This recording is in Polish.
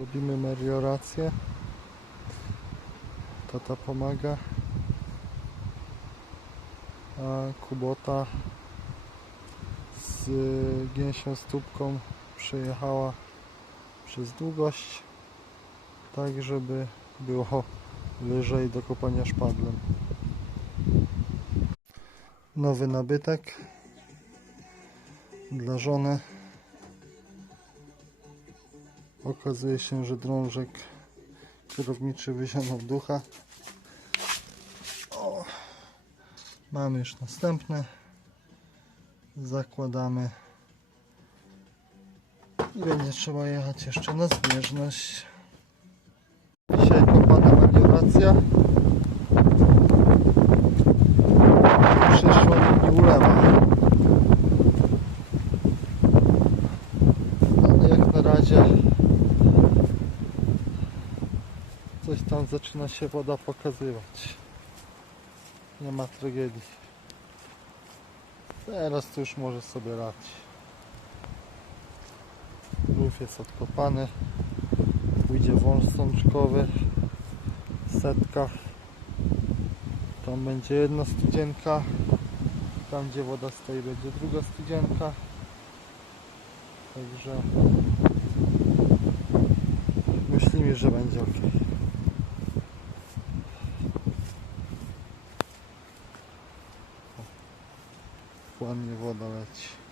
Robimy meliorację. Tata pomaga. A Kubota z gęsią stópką przejechała przez długość tak żeby było wyżej do kopania szpadlem. Nowy nabytek dla żony. Okazuje się, że drążek kierowniczy wysiano w ducha. O, mamy już następny. Zakładamy. I będzie trzeba jechać jeszcze na zbieżność. Dzisiaj kopana melioracja. Przyszło mi ulewa. Ale jak na razie coś tam zaczyna się woda pokazywać. Nie ma tragedii. Teraz to już może sobie radzić. Rów jest odkopany. Pójdzie wąż sączkowy. Setka. Tam będzie jedna studzienka. Tam gdzie woda stoi będzie druga studzienka. Także myślimy, że będzie ok. Ładnie woda leci.